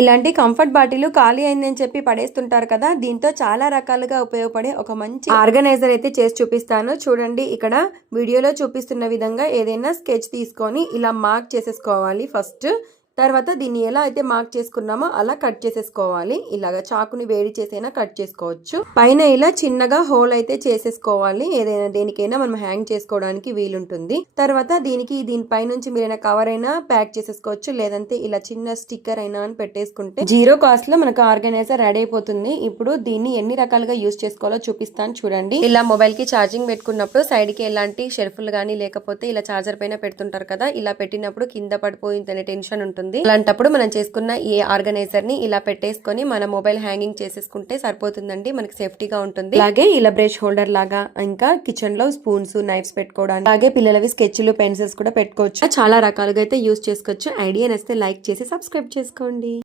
ఇలాంటి comfort bottle ఖాళీ అయిందని చెప్పి పడేస్తుంటారు కదా, దీంతో చాలా రకాలుగా ఉపయోగపడే ఒక మంచి ఆర్గనైజర్ అయితే చేసి చూపిస్తాను చూడండి. ఇక్కడ వీడియోలో చూపిస్తున్న విధంగా ఏదైనా స్కెచ్ తీసుకొని ఇలా మార్క్ చేసేసుకోవాలి ఫస్ట్. తర్వాత దీన్ని ఎలా అయితే మార్క్ చేసుకున్నామో అలా కట్ చేసేసుకోవాలి. ఇలాగా చాకుని వేడి చేసైనా కట్ చేసుకోవచ్చు. పైన ఇలా చిన్నగా హోల్ అయితే చేసేసుకోవాలి. ఏదైనా దేనికైనా మనం హ్యాంగ్ చేసుకోవడానికి వీలుంటుంది. తర్వాత దీనిపై నుంచి మీరైనా కవర్ అయినా ప్యాక్ చేసేసుకోవచ్చు, లేదంటే ఇలా చిన్న స్టిక్కర్ అయినా అని పెట్టేసుకుంటే 0 కాస్ట్ లో మనకు ఆర్గనైజర్ రెడీ అయిపోతుంది. ఇప్పుడు దీన్ని ఎన్ని రకాలుగా యూజ్ చేసుకోవాలో చూపిస్తాను చూడండి. ఇలా మొబైల్ కి ఛార్జింగ్ పెట్టుకున్నప్పుడు సైడ్ కి ఎలాంటి షెల్ఫ్లు గానీ లేకపోతే ఇలా ఛార్జర్ పైన పెడుతుంటారు కదా, ఇలా పెట్టినప్పుడు కింద పడిపోయిందనే టెన్షన్ ఉంటుంది. అలాంటప్పుడు మనం చేసుకున్న ఈ ఆర్గనైజర్ ని ఇలా పెట్టేసుకొని మన మొబైల్ హ్యాంగింగ్ చేసేసుకుంటే సరిపోతుందండి, మనకి సేఫ్టీగా ఉంటుంది. అలాగే ఇలా బ్రష్ హోల్డర్ లాగా, ఇంకా కిచెన్ లో స్పూన్స్ నైఫ్స్ పెట్టుకోవడానికి, అలాగే పిల్లలవి స్కెచ్లు పెన్సిల్స్ కూడా పెట్టుకోవచ్చు. చాలా రకాలుగా అయితే యూజ్ చేసుకోవచ్చు. ఐడియా నచ్చితే లైక్ చేసి సబ్స్క్రైబ్ చేసుకోండి.